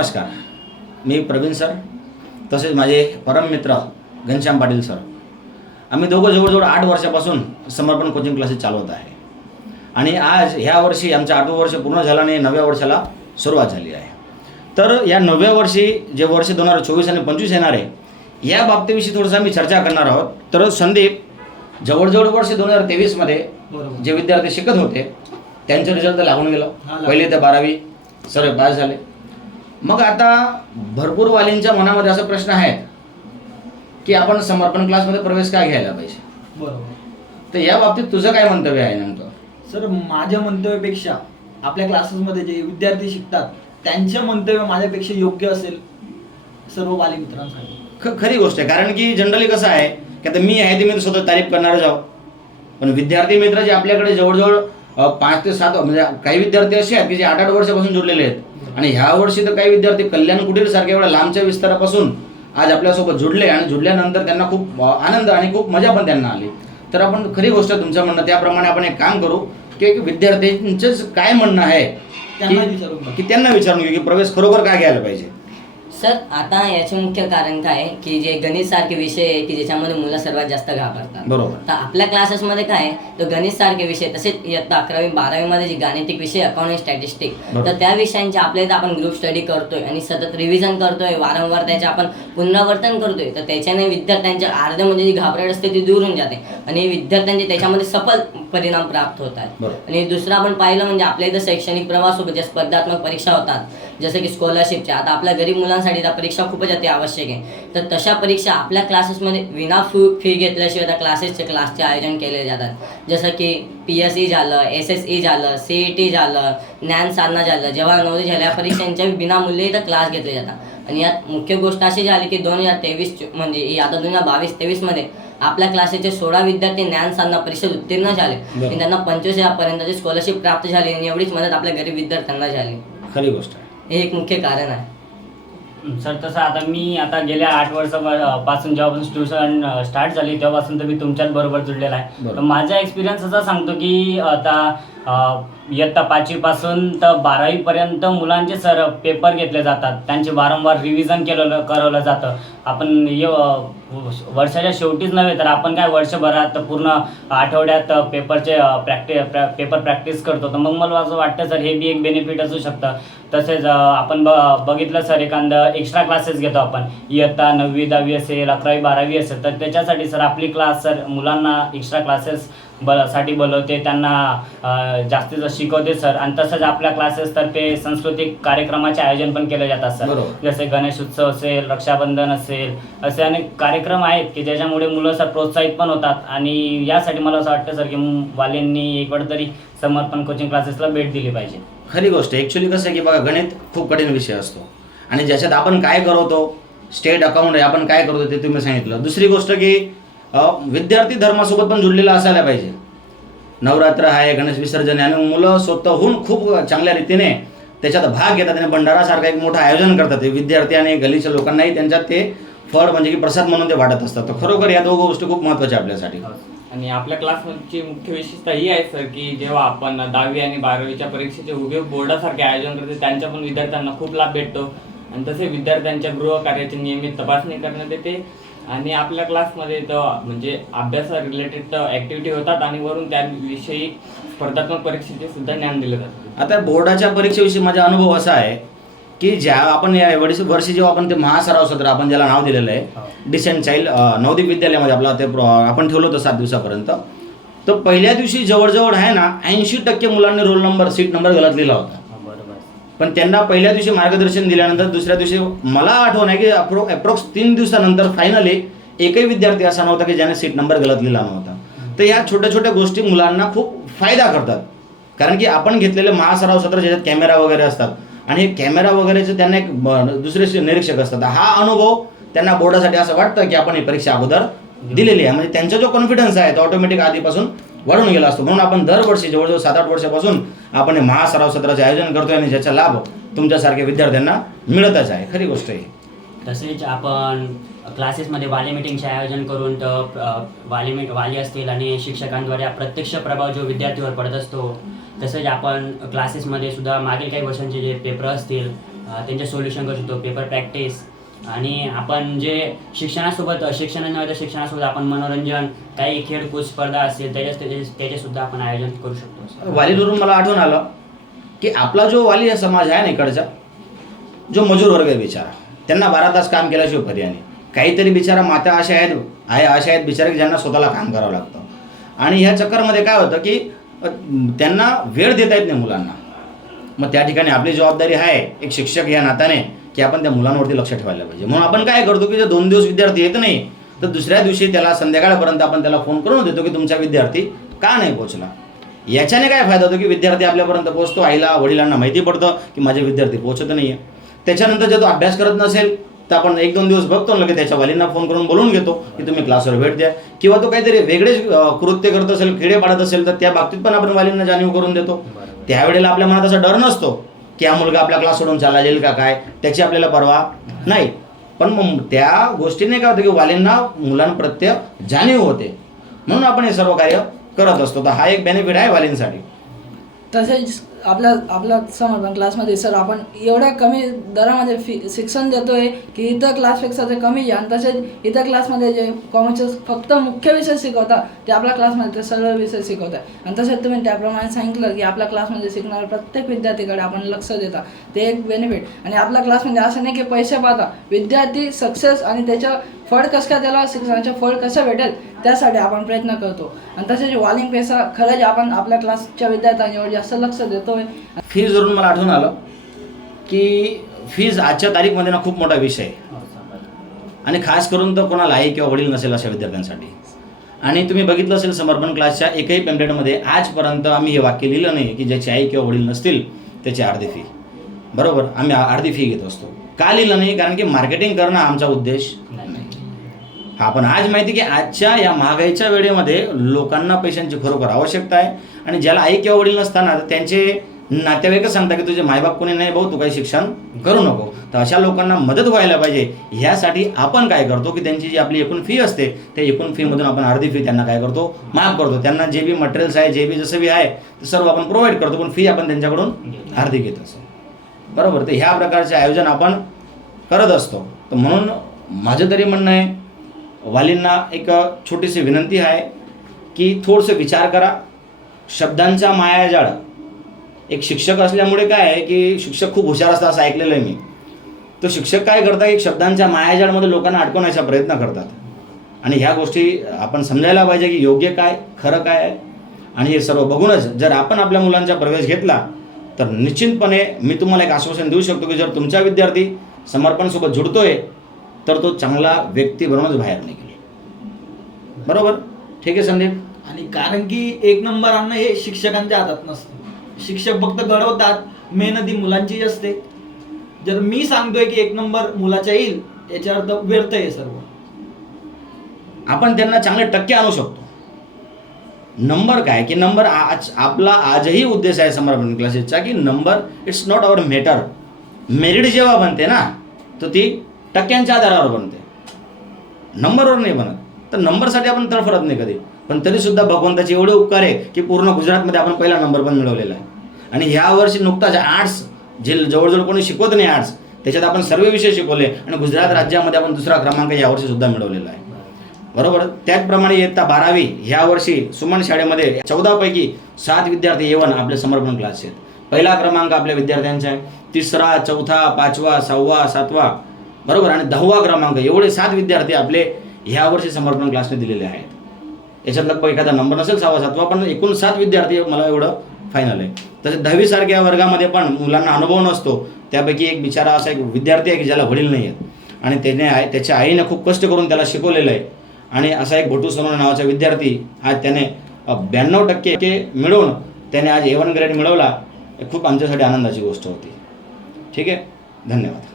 नमस्कार, मी प्रवीण सर तसेच माझे परम मित्र घनश्याम पाटील सर. आम्ही दोघं जवळजवळ 8 वर्षापासून समर्पण कोचिंग क्लासेस चालवत आहे आणि आज ह्या वर्षी आमचं 8वं वर्ष पूर्ण झालं आणि 9व्या वर्षाला सुरुवात झाली आहे. तर या 9व्या वर्षी जे वर्ष 2024 आणि 25 येणार आहे या बाबतीविषयी थोडंसं आम्ही चर्चा करणार आहोत. तर संदीप, जवळजवळ वर्ष 2023मध्ये जे विद्यार्थी शिकत होते त्यांचं रिझल्ट तर लागून गेलं. 1ली ते 12वी सर्व पास झाले. मग आता भरपूर वालींच्या मनामध्ये असा प्रश्न आहे की आपण समर्पण क्लासमध्ये प्रवेश काय घ्यायला पाहिजे. बरोबर. तर या बाबतीत तुझं काय मंतव्य आहे नेमकं? सर, माझ्या मंतव्यापेक्षा आपल्या क्लासेसमध्ये जे विद्यार्थी शिकतात त्यांचे मंतव्य माझ्यापेक्षा योग्य असेल सर्व वाली मित्रांसाठी. खरी गोष्ट आहे, कारण की जनरली कसं आहे की आता मी आहे ते मी स्वतः तारीफ करणारच आहोत, पण विद्यार्थी मित्र जे आपल्याकडे जवळजवळ 5 ते 7 म्हणजे काही विद्यार्थी असे आहेत की जे 8-8 वर्षापासून जुळलेले आहेत आणि ह्या वर्षी तर काही विद्यार्थी कल्याण कुटीर सारख्या एवढ्या लांबच्या विस्तारापासून आज आपल्यासोबत जुडले आणि जुडल्यानंतर त्यांना खूप आनंद आणि खूप मजा पण त्यांना आली. तर आपण खरी गोष्ट तुमचं म्हणणं त्याप्रमाणे आपण एक काम करू की विद्यार्थ्यांचंच काय म्हणणं आहे की त्यांना विचारून घेऊ की प्रवेश खरोखर काय घ्यायला पाहिजे. सर, आता याचे मुख्य कारण काय आहे की जे गणित सारखे विषय आहे की ज्याच्यामध्ये मुलं सर्वात जास्त घाबरतात. बरोबर. तर आपल्या क्लासेसमध्ये काय आहे, तर गणित सारखे विषय तसेच इयत्ता 11वी 12वी मध्ये जे गाणितिक विषय अकाउंट स्टॅटिस्टिक, तर त्या विषयांचे आपल्या इथं आपण ग्रुप स्टडी करतोय आणि सतत रिव्हिजन करतोय, वारंवार त्याचे आपण पुनरावर्तन करतोय. तर त्याच्याने विद्यार्थ्यांचे अर्ध म्हणजे जी घाबरट असते ती दूर होऊन जाते आणि विद्यार्थ्यांचे त्याच्यामध्ये सफल परिणाम प्राप्त होत आहेत. आणि दुसरं आपण पाहिलं म्हणजे आपल्या इथं शैक्षणिक प्रवाससोबत ज्या स्पर्धात्मक परीक्षा होतात जसं की स्कॉलरशिपच्या, आता आपल्या गरीब मुलांसाठी त्या परीक्षा खूपच अति आवश्यक आहे. तर तशा परीक्षा आपल्या क्लासेसमध्ये विना फी घेतल्याशिवाय त्या क्लासचे आयोजन केले जातात. जसं की PSE झालं, SSE झालं, CET झालं, ज्ञान साधना झालं, जवाहर नवोदय झालं, या परीक्षांच्या विनामूल्य इथं क्लास घेतले जातात. आणि यात मुख्य गोष्ट अशी झाली की 2023 म्हणजे आता 2022-23 मध्ये आपल्या क्लासेसचे 16 विद्यार्थी ज्ञान साधना परीक्षेत उत्तीर्ण झाले आणि त्यांना 25,000 पर्यंतची स्कॉलरशिप प्राप्त झाली आणि एवढीच मदत आपल्या गरीब विद्यार्थ्यांना झाली. खरी गोष्ट आहे, हे एक मुख्य कारण आहे. सर, तसं आता मी गेल्या 8 वर्षापासून जेव्हापासून ट्युशन स्टार्ट झाली तेव्हापासून तर मी तुमच्याच बरोबर जुळलेला आहे. तर माझा एक्सपिरियन्स असा सांगतो की आता इयत्ता 5वी पासून तर 12वी पर्यंत मुलांचे सर पेपर घेतले जातात, त्यांचे वारंवार रिव्हिजन करवलं जातं. आपण वर्षाच्या शेवटीच नव्हे तर आपण काय वर्षभरात पूर्ण आठवड्यात पेपर प्रॅक्टिस करतो. तर मग मला असं वाटतं सर हे बी एक बेनिफिट असू शकतं. तसेच आपण बघितलं सर एखादं एक्स्ट्रा क्लासेस घेतो आपण, इयत्ता 9वी 10वी असेल, 11वी 12वी असेल, तर त्याच्यासाठी सर आपली क्लास सर मुलांना एक्स्ट्रा क्लासेस साठी बोलवते, त्यांना जास्तीत जास्त शिकवते सर. आणि तसंच आपल्या क्लासेसतर्फे सांस्कृतिक कार्यक्रमाचे आयोजन पण केले जातात सर, जसे गणेश उत्सव असेल, रक्षाबंधन असेल, असे अनेक कार्यक्रम आहेत की ज्याच्यामुळे मुलं सर प्रोत्साहित पण होतात. आणि यासाठी मला असं वाटतं सर की वाल्यांनी एक वेळ तरी समर्पण कोचिंग क्लासेसला भेट दिली पाहिजे. खरी गोष्ट आहे. ॲक्च्युली कसं आहे की बघा, गणित खूप कठीण विषय असतो आणि ज्याच्यात आपण काय करतो, स्टेट अकाउंट आहे, आपण काय करतो ते तुम्ही सांगितलं. दुसरी गोष्ट की विद्यार्थी धर्मासोबत पण जुळलेला असायला पाहिजे. नवरात्र आहे, गणेश विसर्जन आहे आणि मुलं स्वतःहून खूप चांगल्या रीतीने त्याच्यात भाग घेतात आणि भंडारासारखं एक मोठं आयोजन करतात. विद्यार्थी आणि गलीच्या लोकांनाही त्यांच्यात ते फळ म्हणजे की प्रसाद म्हणून ते वाटत असतात. तर खरोखर या दोघं गोष्टी खूप महत्त्वाच्या आपल्यासाठी. आणि आपल्या क्लासची मुख्य विशेषता ही आहे सर की जेव्हा आपण 10वी आणि 12वीच्या परीक्षेचे उभे बोर्डासारखे आयोजन करतो त्यांच्या पण विद्यार्थ्यांना खूप लाभ भेटतो. आणि तसे विद्यार्थ्यांच्या गृहकार्याची नियमित तपासणी करण्यात येते. आणि आपल्या क्लासमध्ये तर म्हणजे अभ्यासा रिलेटेड ॲक्टिव्हिटी होतात आणि वरून त्याविषयी स्पर्धात्मक परीक्षेचे सुद्धा ज्ञान दिलं जातं. आता बोर्डाच्या परीक्षेविषयी माझा अनुभव असा आहे की ज्या आपण या वर्षी जेव्हा आपण ते महासराव सत्र आपण ज्याला नाव दिलेलं आहे डिसेंट चाइल्ड नवदीप विद्यालयामध्ये आपला ते आपण ठेवलं होतं 7 दिवसापर्यंत. तर पहिल्या दिवशी जवळजवळ आहे ना 80% मुलांनी रोल नंबर सीट नंबर गलत लिहिला होता. पण त्यांना पहिल्या दिवशी मार्गदर्शन दिल्यानंतर दुसऱ्या दिवशी मला आठवण आहे की अप्रोक्स 3 दिवसानंतर फायनली एकही विद्यार्थी असा नव्हता की ज्याने सीट नंबर गलत लिहिला नव्हता. तर या छोट्या छोट्या गोष्टी मुलांना खूप फायदा करतात, कारण की आपण घेतलेले महासराव सत्र ज्याच्यात कॅमेरा वगैरे असतात आणि कॅमेरा वगैरेचे त्यांना एक दुसरे निरीक्षक असतात. हा अनुभव त्यांना बोर्डासाठी असं वाटतं की आपण ही परीक्षा अगोदर दिलेली आहे, म्हणजे त्यांचा जो कॉन्फिडन्स आहे तो ऑटोमॅटिक आधीपासून वाढून गेला असतो. म्हणून आपण दरवर्षी जवळजवळ 7-8 वर्षापासून आपण हे महासराव सत्राचे आयोजन करतोय आणि ज्याचा लाभ तुमच्यासारख्या विद्यार्थ्यांना मिळतच आहे. खरी गोष्ट आहे. तसेच आपण क्लासेसमध्ये वाली मीटिंगचे आयोजन करून वाली असतील आणि शिक्षकांद्वारे प्रत्यक्ष प्रभाव जो विद्यार्थीवर पडत असतो. तसेच आपण क्लासेसमध्ये सुद्धा मागील काही वर्षांचे जे पेपर असतील त्यांचे सोल्युशन करू शकतो, पेपर प्रॅक्टिस, आणि आपण जे शिक्षणासोबत आपण मनोरंजन, काही खेळकूद स्पर्धा असतील त्याचे सुद्धा आपण आयोजन करू शकतो. वालीवरून मला आठवण आलं की आपला जो वाली समाज आहे ना इकडचा, जो मजूर वर्ग आहे बिचारा, त्यांना 12 तास काम केल्याशिवाय पर्याय नाही. काहीतरी बिचारा माता अशा आहेत बिचारे की ज्यांना स्वतःला काम करावं लागतं. आणि ह्या चक्करमध्ये काय होतं की त्यांना वेळ देता येत नाही मुलांना. मग त्या ठिकाणी आपली जबाबदारी आहे एक शिक्षक या नात्याने की आपण त्या मुलांवरती लक्ष ठेवायला पाहिजे. म्हणून आपण काय करतो की जर 2 दिवस विद्यार्थी येत नाही तर दुसऱ्या दिवशी त्याला संध्याकाळपर्यंत आपण त्याला फोन करून देतो की तुमचा विद्यार्थी का नाही पोहोचला. याच्याने काय फायदा होतो की विद्यार्थी आपल्यापर्यंत पोहोचतो, आईला वडिलांना माहिती पडतं की माझे विद्यार्थी पोहोचत नाही आहे. त्याच्यानंतर जर तो अभ्यास करत नसेल तर आपण 1-2 दिवस बघतो ना की त्याच्या वालींना फोन करून बोलवून घेतो की तुम्ही क्लासवर भेट द्या. किंवा तो काहीतरी वेगळेच कृत्य करत असेल, खेडे पाडत असेल तर त्या बाबतीत पण आपण वालींना जाणीव करून देतो. त्यावेळेला आपल्या मनात असा डर नसतो की हा मुलगा आपला क्लास सोडून चालला जाईल का काय, त्याची आपल्याला परवा नाही. पण मग त्या गोष्टीने काय होतं की वालींना मुलांप्रत्ये जाणीव होते, म्हणून आपण हे सर्व कार्य करत असतो. तर हा एक बेनिफिट आहे वालींसाठी. तसेच आपल्या समर्पण क्लासमध्ये सर आपण एवढ्या कमी दरामध्ये शिक्षण देतोय की इतर क्लासपेक्षा ते कमी आहे. आणि तसेच इतर क्लासमध्ये जे कॉमर्सचे फक्त मुख्य विषय शिकवतात ते आपल्या क्लासमध्ये ते सर्व विषय शिकवतात. आणि तसेच तुम्ही त्याप्रमाणे सांगितलं की आपल्या क्लासमध्ये शिकणाऱ्या प्रत्येक विद्यार्थीकडे आपण लक्ष देता, ते एक बेनिफिट. आणि आपल्या क्लासमध्ये असं नाही की पैसे पाहता, विद्यार्थी सक्सेस आणि त्याचं फळ कसं काय, त्याला शिक्षणाचं फळ कसं भेटेल त्यासाठी आपण प्रयत्न करतो. आणि तसेच वालिंगपेक्षा खरंच आपण आपल्या क्लासच्या विद्यार्थ्यांवर जास्त लक्ष देतोय. फीजवरून मला आठवण आलं की फीज आजच्या तारीखमध्ये ना खूप मोठा विषय आहे. आणि खास करून तर कोणाला आई किंवा वडील नसेल अशा विद्यार्थ्यांसाठी. आणि तुम्ही बघितलं असेल समर्पण क्लासच्या एकही पेम्पलेटमध्ये आजपर्यंत आम्ही हे वाक्य लिहिलं नाही की ज्याची आई किंवा वडील नसतील त्याची अर्धी फी. बरोबर, आम्ही अर्धी फी घेत असतो. का लिहिलं नाही? कारण की मार्केटिंग करणं आमचा उद्देश नाही. हा, पण आज माहिती की आजच्या या महागाईच्या वेळेमध्ये लोकांना पैशांची खरोखर आवश्यकता आहे. आणि ज्याला आई किंवा वडील नसताना त्यांचे नातेवाईकच सांगतात की तुझे मायबाप कोणी नाही भाऊ, तू काही शिक्षण करू नको. तर अशा लोकांना मदत व्हायला पाहिजे. ह्यासाठी आपण काय करतो की त्यांची जी आपली एकूण फी असते त्या एकूण फीमधून आपण अर्धी फी त्यांना काय करतो, माफ करतो. त्यांना जे बी मटेरियल्स आहे, जे बी जसं बी आहे ते सर्व आपण प्रोव्हाइड करतो, पण फी आपण त्यांच्याकडून अर्धी घेत असतो. बरोबर. तर ह्या प्रकारचे आयोजन आपण करत असतो. तर म्हणून माझं तरी म्हणणं आहे वालींना एक छोटीशी विनंती आहे की थोडंसं विचार करा. शब्दांचा मायाजाळ. एक शिक्षक असल्यामुळे काय आहे की शिक्षक खूप हुशार असतात असं ऐकलेलं आहे मी. तो शिक्षक काय करतात की शब्दांच्या मायाजाळमध्ये लोकांना अडकवण्याचा प्रयत्न करतात. आणि ह्या गोष्टी आपण समजायला पाहिजे की योग्य काय, खरं काय आहे. आणि हे सर्व बघूनच जर आपण आपल्या मुलांचा प्रवेश घेतला तर निश्चितपणे मी तुम्हाला एक आश्वासन देऊ शकतो की जर तुमचा विद्यार्थी समर्पणसोबत जुडतोय तर तो चांगला व्यक्ती बनूनच बाहेर निघेल. बरोबर. ठीक आहे संदीप. आणि कारण की 1 नंबर आणणं हे शिक्षकांच्या हातात नसतं. शिक्षक फक्त घडवतात, मेहनती मुलांची असते. जर मी सांगतोय की 1 नंबर मुलाचा येईल याचा अर्थ व्यर्थ आहे सर्व. आपण त्यांना चांगले टक्के आणू शकतो. नंबर काय की नंबर आपला आजही उद्देश आहे समर्पण क्लासेसचा की number it's not our matter. Merit जेव्हा बनते ना तर ती टक्क्यांच्या आधारावर बनते, नंबरवर नाही बनत. तर नंबरसाठी आपण तडफडत नाही कधी. पण तरीसुद्धा भगवंताचे एवढे उपकार आहे की पूर्ण गुजरातमध्ये आपण पहिला नंबर पण मिळवलेला आहे. आणि ह्या वर्षी नुकताच आर्ट्स जे जवळजवळ कोणी शिकवत नाही आर्ट्स त्याच्यात आपण सर्व विषय शिकवले आणि गुजरात राज्यामध्ये आपण 2रा क्रमांक यावर्षी सुद्धा मिळवलेला आहे. बरोबर. त्याचप्रमाणे इयत्ता 12वी ह्या वर्षी सुमन शाळेमध्ये 14 पैकी 7 विद्यार्थी A1 आपले समर्पण क्लास आहेत. पहिला क्रमांक आपल्या विद्यार्थ्यांचा आहे. 3रा, 4था, 5वा, 6वा, 7वा, बरोबर, आणि 10वा क्रमांक एवढे 7 विद्यार्थी आपले ह्या वर्षी समर्पण क्लासने दिलेले आहेत. याच्यात लगभग एखादा नंबर नसेल 6वा 7वा, पण एकूण 7 विद्यार्थी मला एवढं फायनल आहे. तसेच 10वी सारख्या वर्गामध्ये पण मुलांना अनुभव नसतो. त्यापैकी एक बिचारा असा एक विद्यार्थी आहे की ज्याला वडील नाही आहेत आणि त्याच्या आईने खूप कष्ट करून त्याला शिकवलेलं आहे. आणि असा एक भोटू सोनवणे नावाचा विद्यार्थी आज त्याने 92% मिळवून त्याने आज A1 ग्रेड मिळवला. खूप आमच्यासाठी आनंदाची गोष्ट होती. ठीक आहे. धन्यवाद.